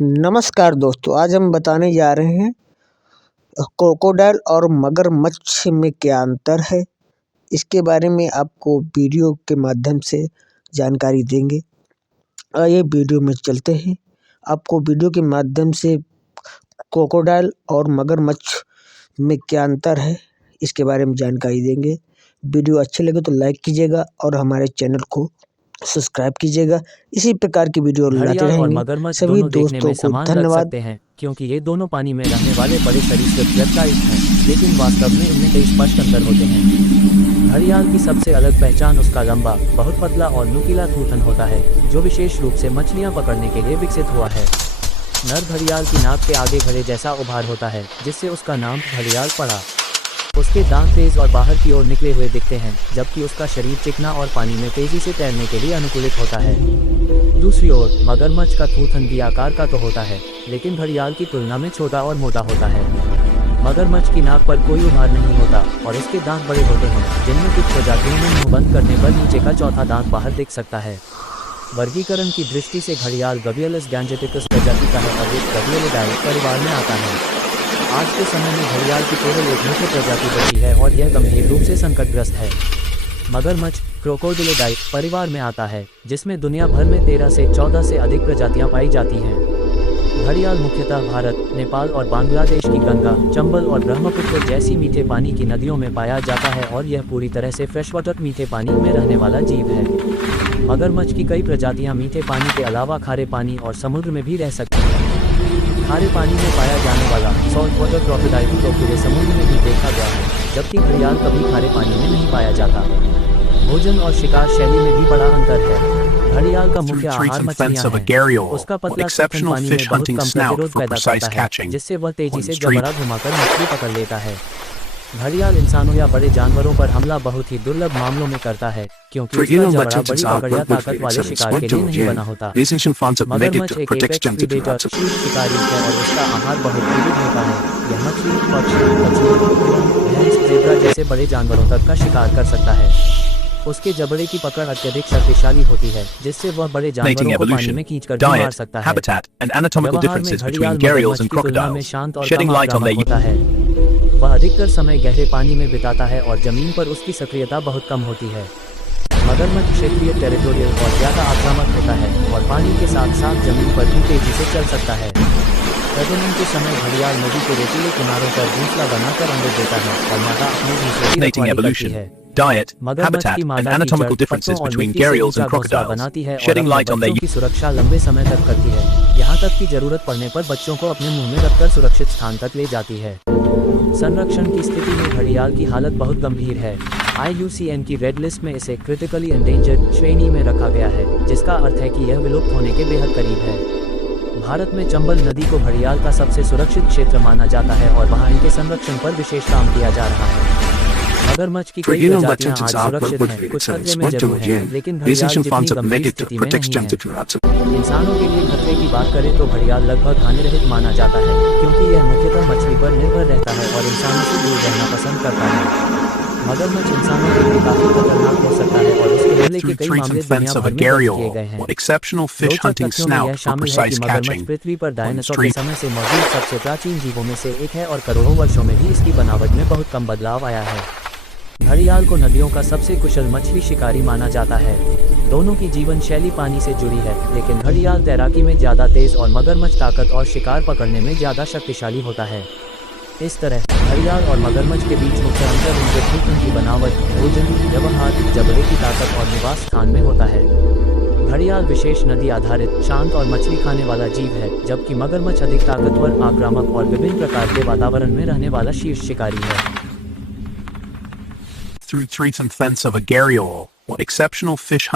नमस्कार दोस्तों, आज हम बताने जा रहे हैं क्रोकोडाइल और मगरमच्छ में क्या अंतर है। इसके बारे में आपको वीडियो के माध्यम से जानकारी देंगे। आइए वीडियो में चलते हैं। आपको वीडियो के माध्यम से क्रोकोडाइल और मगरमच्छ में क्या अंतर है इसके बारे में जानकारी देंगे। वीडियो अच्छे लगे तो लाइक कीजिएगा और हमारे चैनल को सब्सक्राइब कीजिएगा। इसी प्रकार की वीडियो लाते घड़ियाल और रहेंगे। मगरमच्छ सभी दोनों देखने दोस्तों में को समान लग धन्यवाद। सकते हैं क्योंकि ये दोनों पानी में रहने वाले बड़े सरीसृप रेप्टाइल्स हैं, लेकिन वास्तव में इनमें कई स्पष्ट अंतर होते हैं। घड़ियाल की सबसे अलग पहचान उसका लंबा, बहुत पतला और नुकीला थूथन होता है, जो विशेष रूप से मछलियां पकड़ने के लिए विकसित हुआ है। नर घड़ियाल की नाक के आगे घड़े जैसा उभार होता है, जिससे उसका नाम घड़ियाल पड़ा। उसके दांत तेज और बाहर की ओर निकले हुए दिखते हैं, जबकि उसका शरीर चिकना और पानी में तेजी से तैरने के लिए अनुकूलित होता है। दूसरी ओर मगरमच्छ का थूथन भी आकार का तो होता है, लेकिन घड़ियाल की तुलना में छोटा और मोटा होता है। मगरमच्छ की नाक पर कोई उभार नहीं होता और उसके दांत बड़े होते हैं, जिनमें कुछ प्रजातियों में मुंह बंद करने पर नीचे का चौथा दांत बाहर दिख सकता है। वर्गीकरण की दृष्टि से घड़ियाल गवियलिस गैंजेटिकस प्रजाति का है और एक गवियलिडाई परिवार में आता है। आज के समय में घड़ियाल की केवल एक मुख्य प्रजाति बची है और यह गंभीर रूप से संकटग्रस्त है। मगरमच्छ क्रोकोडिलिडाई परिवार में आता है, जिसमें दुनिया भर में 13 से 14 से अधिक प्रजातियां पाई जाती हैं। घड़ियाल मुख्यतः भारत, नेपाल और बांग्लादेश की गंगा, चंबल और ब्रह्मपुत्र जैसी मीठे पानी की नदियों में पाया जाता है और यह पूरी तरह से फ्रेशवाटर मीठे पानी में रहने वाला जीव है। मगरमच्छ की कई प्रजातियां मीठे पानी के अलावा खारे पानी और समुद्र में भी रह सकती हैं। खारे पानी में पाया जाने वाला सॉल्ट वाटर क्रोकोडाइल तो पूरे समुद्र में भी देखा गया है, जबकि घड़ियाल कभी खारे पानी में नहीं पाया जाता। भोजन और शिकार शैली में भी बड़ा अंतर है। घड़ियाल का मुख्य आहार मछलियां हैं। उसका पतला थूथन पानी में बहुत कम प्रतिरोध पैदा करता है, जिससे वह तेजी से जबड़ा घुमाकर मछली पकड़ लेता है। घड़ियाल इंसानों या बड़े जानवरों पर हमला बहुत ही दुर्लभ मामलों में करता है, क्योंकि उसका जबड़ा बड़ी पकड़ या ताकत वाले शिकार के लिए नहीं बना होता। मगरमच्छ एक एपेक्स प्रीडेटर शीर्ष शिकारी है और उसका आहार बहुत विविध होता है। यह मछली, पक्षी, कछुए, भैंस, ज़ेब्रा जैसे बड़े जानवरों तक का शिकार कर सकता है। उसके जबड़े की पकड़ अत्यधिक शक्तिशाली होती है, जिससे वह बड़े जानवरों को पानी में खींचकर भी मार सकता है। व्यवहार में घड़ियाल मगरमच्छ की तुलना में शांत और कम आक्रामक होता है। वह अधिकतर समय गहरे पानी में बिताता है और जमीन पर उसकी सक्रियता बहुत कम होती है। मगरमच्छ क्षेत्रीय, टेरिटोरियल और ज़्यादा आक्रामक होता है और पानी के साथ साथ जमीन पर भी तेजी से चल सकता है। प्रजनन के समय घड़ियाल नदी के रेतीले किनारों पर घोंसला बनाकर अंडे देता है और मादा अपने घोंसले की रखवाली करती है। Diet, मगरमच्छ habitat, की and मादा anatomical कीचड़, differences पत्तों और between मिट्टी से gharials ऊंचा and घोंसला crocodiles, बनाती है और shedding अपने light on बच्चों their की सुरक्षा लंबे समय तक करती है, यहाँ तक कि जरूरत पड़ने पर बच्चों को अपने मुंह में रखकर सुरक्षित स्थान तक ले जाती है। संरक्षण की स्थिति में घड़ियाल की हालत बहुत गंभीर है। IUCN की रेड लिस्ट में इसे क्रिटिकली एंडेंजर्ड श्रेणी में रखा गया है, जिसका अर्थ है कि यह विलुप्त होने के बेहद करीब है। भारत में चंबल नदी को घड़ियाल का सबसे सुरक्षित क्षेत्र माना जाता है और वहाँ इनके संरक्षण पर विशेष काम किया जा रहा है। मगरमच्छ की कई प्रजातियां आज सुरक्षित हैं, कुछ खतरे में जरूर हैं, लेकिन घड़ियाल जितनी गंभीर स्थिति में नहीं है। इंसानों के लिए खतरे की बात करें तो घड़ियाल लगभग हानिरहित माना जाता है, क्योंकि यह मुख्यतः मछली पर निर्भर रहता है और इंसानों से दूर रहना पसंद करता है। मगरमच्छ इंसानों के लिए काफी खतरनाक हो सकता है और उसके हमले के कई मामले दुनिया भर में दर्ज किए गए हैं। रोचक तथ्यों में यह शामिल है कि मगरमच्छ पृथ्वी पर डायनासोर के समय से मौजूद सबसे प्राचीन जीवों में से एक है और करोड़ों वर्षों में भी इसकी बनावट में बहुत कम बदलाव आया है। घड़ियाल को नदियों का सबसे कुशल मछली शिकारी माना जाता है। दोनों की जीवन शैली पानी से जुड़ी है, लेकिन घड़ियाल तैराकी में ज़्यादा तेज और मगरमच्छ ताकत और शिकार पकड़ने में ज़्यादा शक्तिशाली होता है। इस तरह घड़ियाल और मगरमच्छ के बीच मुख्य अंतर उनके थूथन की बनावट, भोजन, व्यवहार, जबड़े की ताकत और निवास स्थान में होता है। घड़ियाल विशेष नदी आधारित, शांत और मछली खाने वाला जीव है, जबकि मगरमच्छ अधिक ताकतवर, आक्रामक और विभिन्न प्रकार के वातावरण में रहने वाला शीर्ष शिकारी है। through trees and fence of a gharial, what exceptional fish hunting